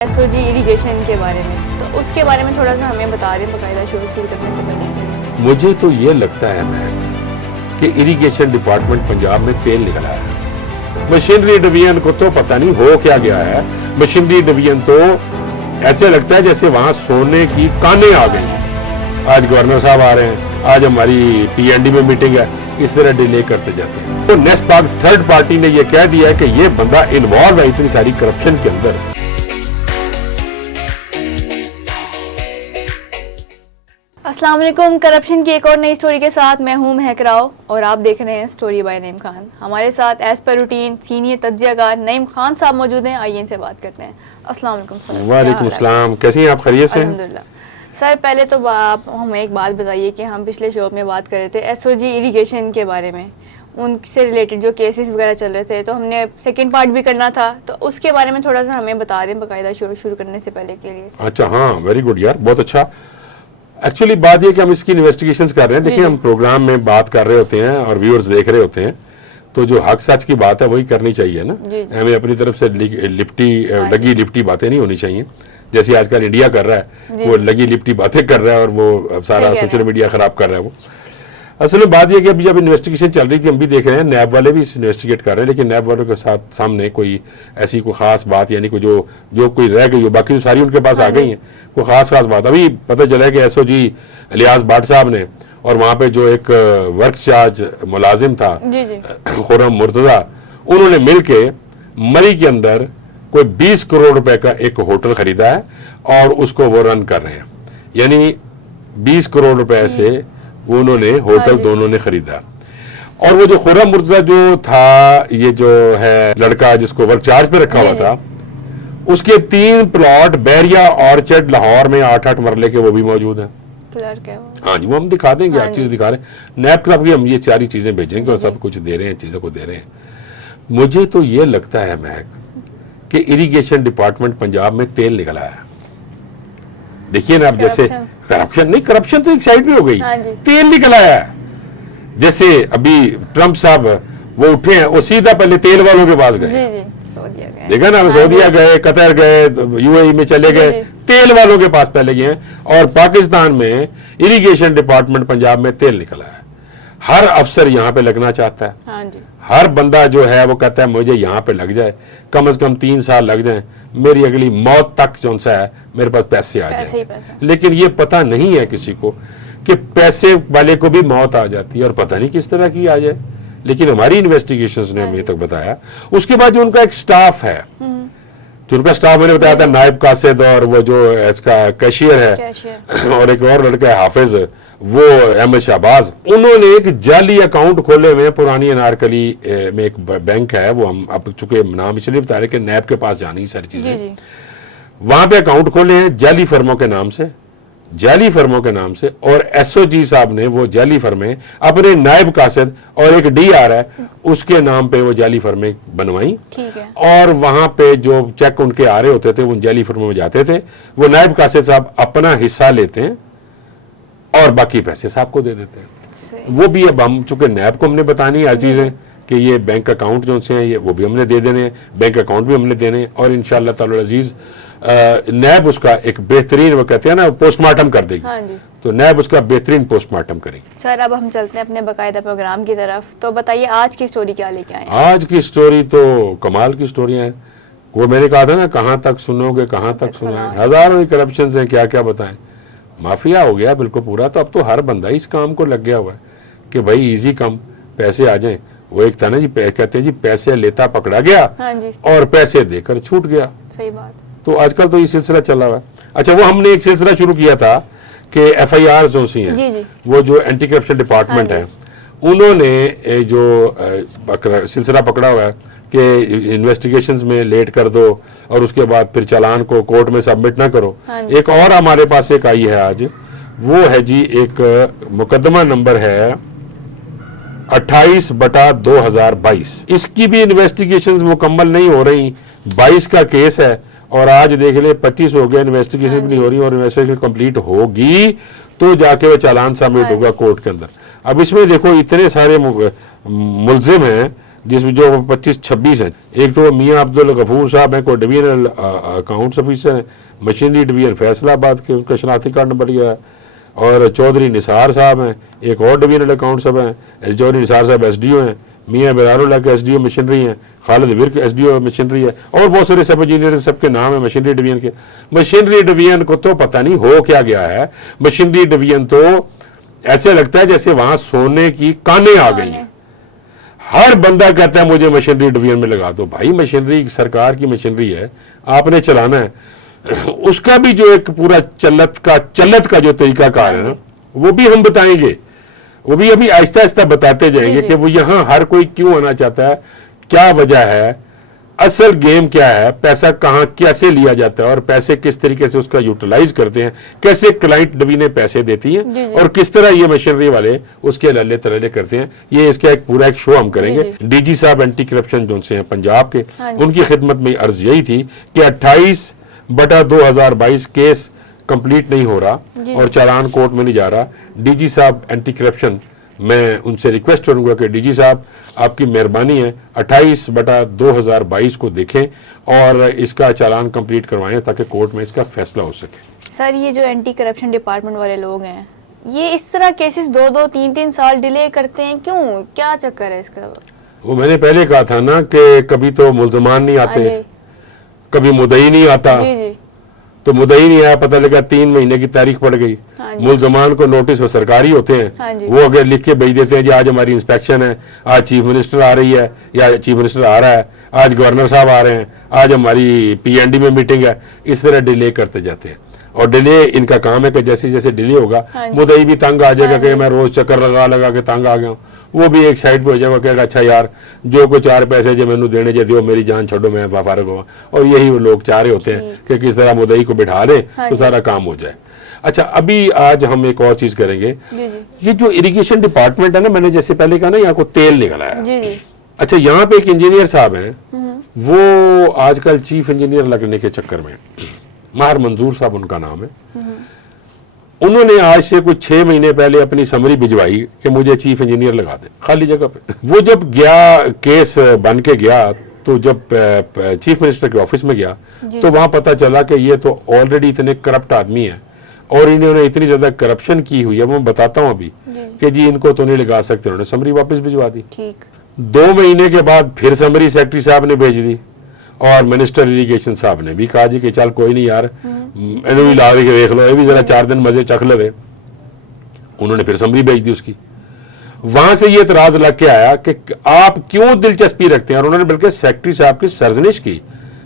SOG irrigation के बारे में, तो उसके बारे में थोड़ा सा हमें बता दें बाकायदा शुरू करने से पहले। मुझे तो ये लगता है मैं कि इरिगेशन डिपार्टमेंट पंजाब में तेल निकला है। मशीनरी डिवीजन को तो पता नहीं हो क्या गया है। मशीनरी डिवीजन तो ऐसे लगता है जैसे वहां सोने की कानें आ गई। आज गवर्नर साहब आ रहे हैं, आज हमारी पीएनडी में मीटिंग है, इस तरह डिले करते जाते हैं। तो नेक्स्ट पार्ट थर्ड पार्टी ने ये कह दिया है कि ये बंदा इन्वॉल्व है इतनी सारी करप्शन के अंदर। अस्सलाम वालेकुम। करप्शन की एक और नई स्टोरी के साथ मैं हूं महक राव और आप देख रहे हैं स्टोरी बाय नईम खान। हमारे साथ एज पर रूटीन सीनियर तज्जियाकार नईम खान साहब मौजूद हैं। आइए इनसे बात करते हैं। अस्सलाम वालेकुम सर। वालेकुम अस्सलाम। कैसी हैं आप? खैरियत से? अल्हम्दुलिल्लाह। सर पहले तो आप हमें एक बात बताइए कि हम पिछले शो में बात कर रहे थे एसओजी इरिगेशन के बारे में, उनसे रिलेटेड जो केसेस वगैरह चल रहे थे, तो हमने सेकंड पार्ट भी करना था, तो उसके बारे में थोड़ा सा हमें बता दें बाकायदा शुरू करने से पहले के लिए। अच्छा, हाँ, वेरी गुड यार, बहुत अच्छा। एक्चुअली बात ये कि हम इसकी इन्वेस्टिगेशंस कर रहे हैं। देखिए, हम प्रोग्राम में बात कर रहे होते हैं और व्यूअर्स देख रहे होते हैं, तो जो हक सच की बात है वही करनी चाहिए ना। हमें अपनी तरफ से लगी लिपटी बातें नहीं होनी चाहिए, जैसे आजकल इंडिया कर रहा है। वो लगी लिपटी बातें कर रहा है और वो सारा सोशल मीडिया खराब कर रहा है। वो असल में बात यह कि अभी जब इन्वेस्टिगेशन चल रही थी, हम भी देख रहे हैं, नैब वाले भी इन्वेस्टिगेट कर रहे हैं, लेकिन नैब वालों के साथ सामने कोई ऐसी कोई खास बात यानी कोई जो कोई रह गई हो, बाकी तो सारी उनके पास आ गई हैं। कोई खास बात अभी पता चला है कि एसओजी इलियास भट्ट साहब ने और वहाँ पे जो एक वर्क चार्ज मुलाजिम था खुर्रम मुर्तजा, उन्होंने मिल के मरी के अंदर कोई 20 करोड़ रुपए का एक होटल खरीदा है और उसको वो रन कर रहे हैं। यानी 20 करोड़ रुपए से उन्होंने होटल दोनों ने खरीदा। और वो जो खुर्रम मुर्तजा जो था, ये जो है लड़का जिसको वर्क चार्ज पे रखा हुआ था, उसके 3 प्लॉट बैरिया ऑर्चर्ड लाहौर में 8-8 मरले के वो भी मौजूद हैं। हाँ जी, वो हम दिखा देंगे, हर चीज दिखा रहे हैं। नैब क्लब की हम ये सारी चीजें भेजेंगे और सब कुछ दे रहे हैं, चीजों को दे रहे हैं। मुझे तो ये लगता है महक कि इरिगेशन डिपार्टमेंट पंजाब में तेल निकला है। देखिए ना, अब जैसे करप्शन तो एक साइड पे हो गई, तेल निकल आया है। जैसे अभी ट्रंप साहब वो उठे हैं, वो सीधा पहले तेल वालों के पास गए। देखा ना, सऊदीया गए, कतर गए, यूएई में चले गए, तेल वालों के पास पहले गए हैं। और पाकिस्तान में इरिगेशन डिपार्टमेंट पंजाब में तेल निकला है। हर अफसर यहाँ पे लगना चाहता है। हाँ जी। हर बंदा जो है वो कहता है मुझे यहाँ पे लग जाए, कम से कम 3 साल लग जाए, मेरी अगली मौत तक जो है मेरे पास पैसे आ जाए। लेकिन ये पता नहीं है किसी को कि पैसे वाले को भी मौत आ जाती है और पता नहीं किस तरह की आ जाए। लेकिन हमारी इन्वेस्टिगेशंस ने हमें तक बताया। उसके बाद जो उनका एक स्टाफ है, जो उनका स्टाफ मैंने बताया था, नायब कासिद और वो जो इसका कैशियर है और एक और लड़का है हाफिज, वो अहमद शाहबाज, उन्होंने एक जाली अकाउंट खोले हुए हैं पुरानी अनारकली में एक बैंक है। वो हम अब चूंकि नाम इसलिए बता रहे कि नैब के पास जानी सारी चीजें, वहां पे अकाउंट खोले हैं जाली फर्मों के नाम से, और एसओजी साहब ने वो जाली फर्में अपने नायब कासिद और एक डीआर है उसके नाम पे वो जाली फर्में बनवाई। और वहां पे जो चेक उनके आ रहे होते थे उन जाली फर्मों में जाते थे। वो नायब कासिद साहब अपना हिस्सा लेते हैं और बाकी पैसे साहब को दे देते हैं। वो भी अब हम चूंकि नैब को हमने बतानी हर चीजें कि ये बैंक अकाउंट जो से हैं ये वो भी हमने दे देने हैं, बैंक अकाउंट भी हमने देने हैं, और इंशाअल्लाह ताला अजीज नैब उसका एक बेहतरीन, वो कहते हैं ना, पोस्टमार्टम कर देगी। हाँ जी। तो नैब उसका बेहतरीन पोस्टमार्टम करेगी। सर अब हम चलते हैं अपने बाकायदा प्रोग्राम की तरफ। तो बताइए आज की स्टोरी क्या लेके आए हैं? आज की स्टोरी तो कमाल की स्टोरियां हैं। वो मैंने कहा था ना, कहाँ तक सुनोगे, कहाँ तक सुनाए, हजारों करप्शन है, क्या क्या बताएं। माफिया हो गया बिल्कुल पूरा। तो अब तो हर बंदा इस काम को लग गया हुआ है कि भाई इजी कम पैसे आ जाएं। वो एक था ना जी, कहते हैं जी पैसे लेता पकड़ा गया। हाँ जी। और पैसे देकर छूट गया। सही बात। तो आजकल तो ये सिलसिला चला हुआ है। अच्छा, वो हमने एक सिलसिला शुरू किया था कि एफआईआर जो सी हैं, वो जो एंटी करप्शन डिपार्टमेंट है, उन्होंने जो सिलसिला पकड़ा हुआ है कि इन्वेस्टिगेशंस में लेट कर दो और उसके बाद फिर चालान को कोर्ट में सबमिट ना करो। एक और हमारे पास एक आई है आज, वो है जी एक मुकदमा नंबर है 28/2022। इसकी भी इन्वेस्टिगेशंस मुकम्मल नहीं हो रही। 22 का केस है और आज देख ले 25 हो गया, इन्वेस्टिगेशन भी नहीं हो रही। और इन्वेस्टिगेशन कंप्लीट होगी तो जाके वो चालान सबमिट होगा कोर्ट के अंदर। अब इसमें देखो इतने सारे मुलजिम हैं जिसमें जो 25-26 हैं। एक तो मियाँ अब्दुल गफूर साहब हैं, कोई डिवीजनल अकाउंट्स ऑफिसर हैं, मशीनरी डिवीजन फैसलाबाद के, उनका शनाख्ती कार्ड नंबर लिया है। और चौधरी निसार साहब हैं, एक और डिवीजनल अकाउंट सब हैं, चौधरी निसार साहब SDO हैं, मियाँ बिलारुल्लाह के SDO मशीनरी हैं, खालिद विर्क SDO मशीनरी है, और बहुत सारे सब इंजीनियर सबके नाम है मशीनरी डिवीजन के। मशीनरी डिवीजन को तो पता नहीं हो क्या गया है। मशीनरी डिवीजन तो ऐसे लगता है जैसे वहां सोने की कानें आ गई हैं। हर बंदा कहता है मुझे मशीनरी डिवीजन में लगा दो। भाई मशीनरी सरकार की मशीनरी है, आपने चलाना है, उसका भी जो एक पूरा चलत का जो तरीकाकार है ना, वो भी हम बताएंगे, वो भी अभी आहिस्ता आहिस्ता बताते जाएंगे कि वो यहाँ हर कोई क्यों आना चाहता है, क्या वजह है, असल गेम क्या है, पैसा कहाँ कैसे लिया जाता है और पैसे किस तरीके से उसका यूटिलाइज करते हैं, कैसे क्लाइंट डिवीजनें पैसे देती हैं और किस तरह ये मशीनरी वाले उसके लल्ले तरले करते हैं। ये इसका एक पूरा एक शो हम करेंगे। DG साहब एंटी करप्शन जो से हैं पंजाब के, उनकी खिदमत में अर्ज यही थी कि 28/2022 केस कंप्लीट नहीं हो रहा और चालान कोर्ट में नहीं जा रहा। DG साहब एंटी करप्शन, मैं उनसे रिक्वेस्ट करूंगा कि DG साहब आपकी मेहरबानी है 28/2022 को देखें और इसका चालान कंप्लीट करवाएं ताकि कोर्ट में इसका फैसला हो सके। सर ये जो एंटी करप्शन डिपार्टमेंट वाले लोग हैं, ये इस तरह केसेस 2-2, 3-3 साल डिले करते हैं, क्यों, क्या चक्कर है इसका? वो मैंने पहले कहा था ना कि कभी तो मुल्जमान नहीं आते, कभी मुद्दई नहीं आता। जी। तो मुद्दई नहीं आया, पता लगा 3 महीने की तारीख पड़ गई। मुल्जमान को नोटिस वो सरकारी होते हैं, वो अगर लिख के भेज देते हैं जी आज हमारी इंस्पेक्शन है, आज चीफ मिनिस्टर आ रही है या चीफ मिनिस्टर आ रहा है, आज गवर्नर साहब आ रहे हैं, आज हमारी PND में मीटिंग है, इस तरह डिले करते जाते हैं। और डिले इनका काम है कि जैसे जैसे डिले होगा मुद्दई भी तंग आ जाएगा कि मैं रोज चक्कर लगा के तंग आ गया हूँ, वो भी एक साइड पे हो जाएगा, कहेगा अच्छा यार जो कुछ 4 पैसे जो मैंने देने जो दियो, मेरी जान छोड़ो, मैं फारग हुआ। और यही वो लोग चाह रहे होते हैं कि किस तरह मुद्दई को बिठा लें तो सारा काम हो जाए। अच्छा, अभी आज हम एक और चीज करेंगे। ये जो इरिगेशन डिपार्टमेंट है ना, मैंने जैसे पहले कहा ना, यहाँ को तेल निकला है। अच्छा, यहाँ पे एक इंजीनियर साहब हैं, वो आजकल चीफ इंजीनियर लगने के चक्कर में, माहर मंजूर साहब उनका नाम है, उन्होंने आज से कुछ 6 महीने पहले अपनी समरी भिजवाई कि मुझे चीफ इंजीनियर लगा दे खाली जगह पे। वो जब गया, केस बन के गया, तो जब चीफ मिनिस्टर के ऑफिस में गया तो वहां पता चला कि ये तो ऑलरेडी इतने करप्ट आदमी है और इन्होंने इतनी ज्यादा करप्शन की हुई है, मैं बताता हूँ अभी कि जी इनको तो नहीं लगा सकते। उन्होंने समरी वापस भिजवा दी। 2 महीने के बाद फिर समरी सेक्रेटरी साहब ने भेज दी और मिनिस्टर इरिगेशन साहब ने भी कहा जी कि चल कोई नहीं यार, इन्हें भी ला के देख लो, ये भी जरा 4 दिन मजे चख ले। उन्होंने फिर समरी भेज दी उसकी। वहां से ये इतराज लग के आया कि आप क्यों दिलचस्पी रखते हैं, और उन्होंने बल्कि सेक्रेटरी साहब की सरजनिश की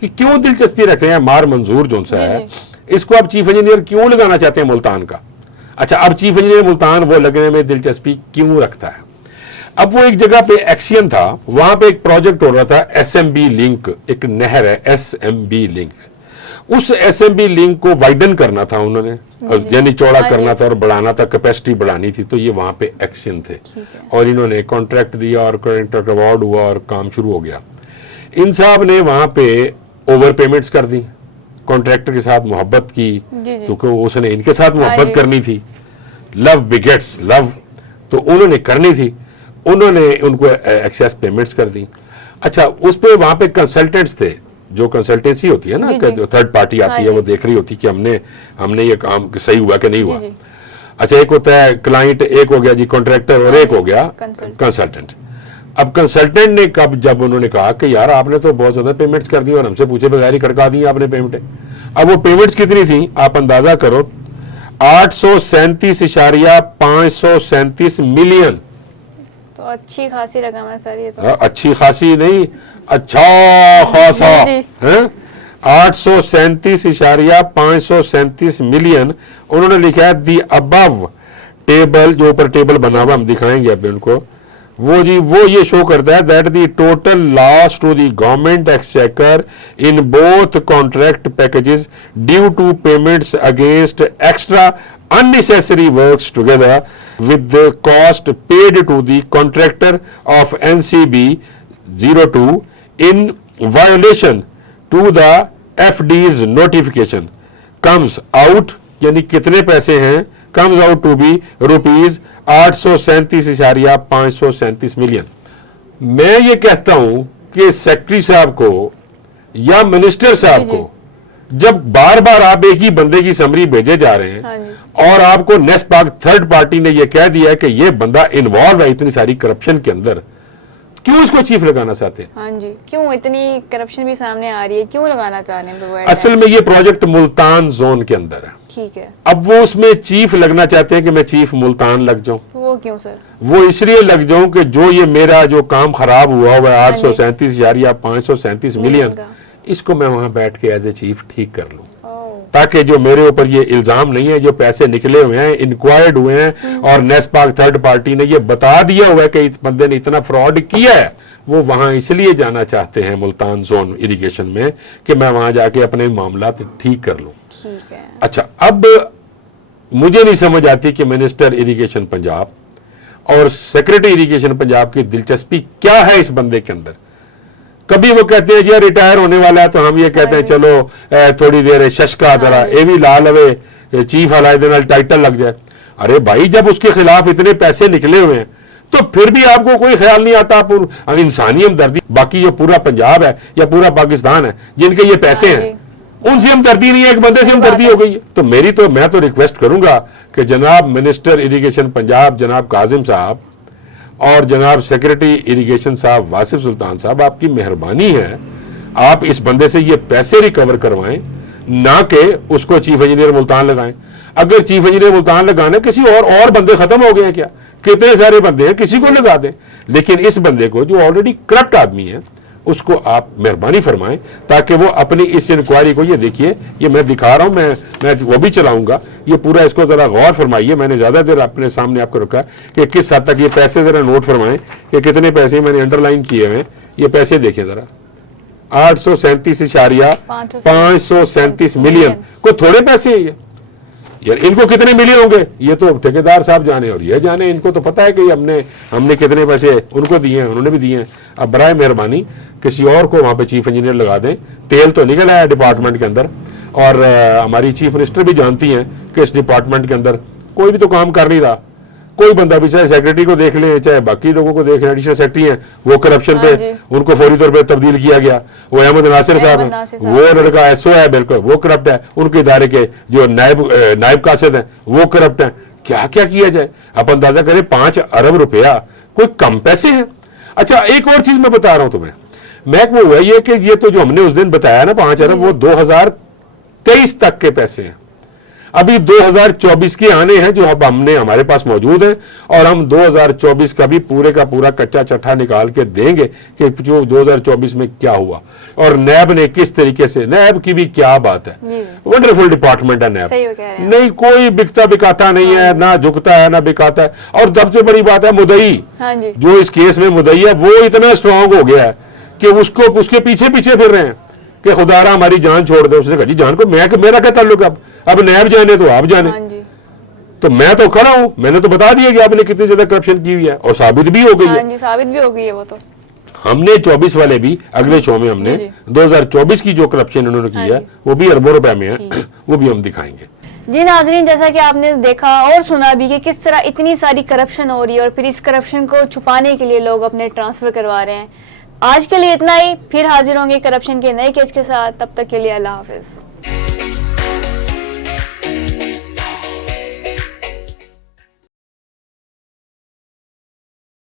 कि क्यों दिलचस्पी रख रहे हैं, मार मंजूर जो सा है इसको आप चीफ इंजीनियर क्यों लगाना चाहते हैं मुल्तान का। अच्छा, अब चीफ इंजीनियर मुल्तान वो लगने में दिलचस्पी क्यों रखता है? अब वो एक जगह पे एक्शन था, वहां पे एक प्रोजेक्ट हो रहा था SMB लिंक, एक नहर है SMB लिंक, उस SMB लिंक को वाइडन करना था उन्होंने, यानी चौड़ा करना था और बढ़ाना था, कैपेसिटी बढ़ानी थी, तो ये वहां पे एक्शन थे और इन्होंने कॉन्ट्रैक्ट दिया और कॉन्ट्रैक्ट अवार्ड हुआ और काम शुरू हो गया। इन साहब ने वहां पे ओवर पेमेंट्स कर दी, कॉन्ट्रैक्टर के साथ मोहब्बत की क्योंकि उसने इनके साथ मोहब्बत करनी थी, लव बिगेट्स लव, तो उन्होंने करनी थी, उन्होंने उनको एक्सेस पेमेंट्स कर दी। अच्छा, उस पे वहां पे कंसल्टेंट्स थे, जो कंसल्टेंसी होती है ना, थर्ड पार्टी आती है, वो देख रही होती कि हमने ये काम सही हुआ कि नहीं हुआ। अच्छा, एक होता है क्लाइंट, एक हो गया जी कॉन्ट्रैक्टर और एक हो गया कंसल्टेंट। अब कंसल्टेंट ने जब उन्होंने कहा कि यार आपने तो बहुत ज्यादा पेमेंट्स कर दी और हमसे पूछे बगैर ही खड़का दी आपने पेमेंट। अब वो पेमेंट्स कितनी थी आप अंदाजा करो, 837.537 मिलियन। तो अच्छी खासी रकम है सर ये तो। अच्छी खासी नहीं, अच्छा खासा है। 837.537 मिलियन उन्होंने लिखा है। दी अबव टेबल, जो ऊपर टेबल बना हुआ हम दिखाएंगे अब उनको, वो जी वो ये शो करता है that the total loss to the government exchequer in both contract packages due to payments against extra unnecessary works together with the cost paid to the contractor of NCB 02 in violation to the FD's notification comes out, यानी कितने पैसे हैं, comes out to be ₹837.537 million. मैं ये कहता हूं कि secretary साहब को या मिनिस्टर साहब जी, जी। को जब बार बार आप एक ही बंदे की समरी भेजे जा रहे हाँ हैं जी। और आपको नेक्स्ट पाक थर्ड पार्टी ने ये कह दिया है कि ये बंदा इन्वॉल्व है इतनी सारी करप्शन के अंदर, क्यों इसको चीफ लगाना चाहते हैं? हाँ जी, क्यों इतनी करप्शन भी सामने आ रही है, क्यों लगाना चाह रहे हैं? असल में ये प्रोजेक्ट मुल्तान जोन के अंदर है। ठीक है, अब वो उसमें चीफ लगना चाहते हैं कि मैं चीफ मुल्तान लग जाऊं। वो क्यों सर? वो इसलिए लग जाऊं कि जो ये मेरा जो काम खराब हुआ हुआ है हाँ जी। 837 या 537 मिलियन, का। इसको मैं वहां बैठ के एज ए चीफ ठीक कर लूं, ओह, ताकि जो मेरे ऊपर ये इल्जाम नहीं है, जो पैसे निकले हुए हैं, इंक्वायर्ड हुए हैं और नेस्पाक थर्ड पार्टी ने ये बता दिया हुआ है कि इस बंदे ने इतना फ्रॉड किया है, वो वहां इसलिए जाना चाहते हैं मुल्तान जोन इरिगेशन में कि मैं वहां जाके अपने मामला ठीक कर लूं। ठीक है। अच्छा, अब मुझे नहीं समझ आती कि मिनिस्टर इरिगेशन पंजाब और सेक्रेटरी इरिगेशन पंजाब की दिलचस्पी क्या है इस बंदे के अंदर। कभी वो कहते हैं जी रिटायर होने वाला है, तो हम ये कहते हैं चलो थोड़ी देर शशका जरा ये भी ला लवे चीफ हलायदे नाल टाइटल लग जाए। अरे भाई, जब उसके खिलाफ इतने पैसे निकले हुए हैं तो फिर भी आपको कोई ख्याल नहीं आता, आप इंसानी हमदर्दी, बाकी जो पूरा पंजाब है या पूरा पाकिस्तान है जिनके ये पैसे हैं उनसे हमदर्दी नहीं है, एक बंदे से हमदर्दी हो गई है। तो मैं तो रिक्वेस्ट करूंगा कि जनाब मिनिस्टर इरिगेशन पंजाब जनाब काजिम साहब और जनाब सेक्रेटरी इरिगेशन साहब वासिफ सुल्तान साहब, आपकी मेहरबानी है आप इस बंदे से ये पैसे रिकवर करवाएं, ना कि उसको चीफ इंजीनियर मुल्तान लगाएं। अगर चीफ इंजीनियर मुल्तान लगाने, किसी और बंदे खत्म हो गए हैं क्या? कितने सारे बंदे हैं, किसी को लगा दें, लेकिन इस बंदे को जो ऑलरेडी करप्ट आदमी है उसको आप मेहरबानी फरमाएं, ताकि वो अपनी इस इंक्वायरी को, ये देखिए ये मैं दिखा रहा हूं, मैं वो भी चलाऊंगा, ये पूरा इसको जरा गौर फरमाइए। मैंने ज्यादा देर अपने सामने आपको रखा कि किस हद तक ये पैसे जरा नोट फरमाएं कि कितने पैसे मैंने अंडरलाइन किए हुए हैं। ये पैसे देखें जरा, 837 मिलियन, कोई थोड़े पैसे हैं ये यार। इनको कितने मिले होंगे ये तो ठेकेदार साहब जाने और ये जाने, इनको तो पता है कि हमने कितने पैसे उनको दिए हैं, उन्होंने भी दिए हैं। अब बराए मेहरबानी किसी और को वहां पे चीफ इंजीनियर लगा दें। तेल तो निकल आया डिपार्टमेंट के अंदर, और हमारी चीफ मिनिस्टर भी जानती हैं कि इस डिपार्टमेंट के अंदर कोई भी तो काम कर नहीं रहा। कोई बंदा भी, चाहे सेक्रेटरी को देख ले चाहे बाकी लोगों को देख ले, एडिशनल सेक्रेटरी हैं वो करप्शन पे उनको फौरी तौर पे तब्दील किया गया। वो अहमद नासिर साहब हैं, वो लड़का एसओ है, बिल्कुल वो करप्ट है। उनके इदारे के जो नायब कासिद हैं वो करप्ट हैं। क्या क्या किया जाए, आप अंदाजा करें 5 अरब रुपया कोई कम पैसे हैं। अच्छा, एक और चीज मैं बता रहा हूं तुम्हें, महक, वो वही है कि ये तो जो हमने उस दिन बताया ना 5 अरब, वो 2023 तक के पैसे हैं। अभी 2024 के आने हैं जो अब हमारे पास मौजूद हैं, और हम 2024 का भी पूरे का पूरा कच्चा चट्ठा निकाल के देंगे कि जो 2024 में क्या हुआ और नैब ने किस तरीके से, नैब की भी क्या बात है, वंडरफुल डिपार्टमेंट है नैब, नहीं कोई बिकता बिकाता नहीं है, ना झुकता है ना बिकाता है। और सबसे बड़ी बात है मुदई, जो इस केस में मुदई है वो इतना स्ट्रांग हो गया है कि उसके पीछे पीछे फिर रहे हैं कि खुदारा हमारी जान छोड़ दे। उसने कहा जी जान को मेरा क्या ताल्लुक, अब नैब जाने तो आप जाने। तो मैं तो खड़ा हूं, मैंने तो बता दिया कि आपने कितनी ज्यादा करप्शन की हुई है और साबित भी हो गई है। साबित भी हो गई है वो तो। हमने 24 वाले भी अगले शो में हमने 2024 की जो करप्शन उन्होंने की है वो भी अरबों रुपए में है, वो भी हम दिखाएंगे। जी नाजरीन, जैसा कि आपने देखा और सुना भी कि किस तरह इतनी सारी करप्शन हो रही है और फिर इस करप्शन को छुपाने के लिए लोग अपने ट्रांसफर करवा रहे हैं। आज के लिए इतना ही, फिर हाजिर होंगे करप्शन के नए केस के साथ। तब तक के लिए अल्लाह हाफिज।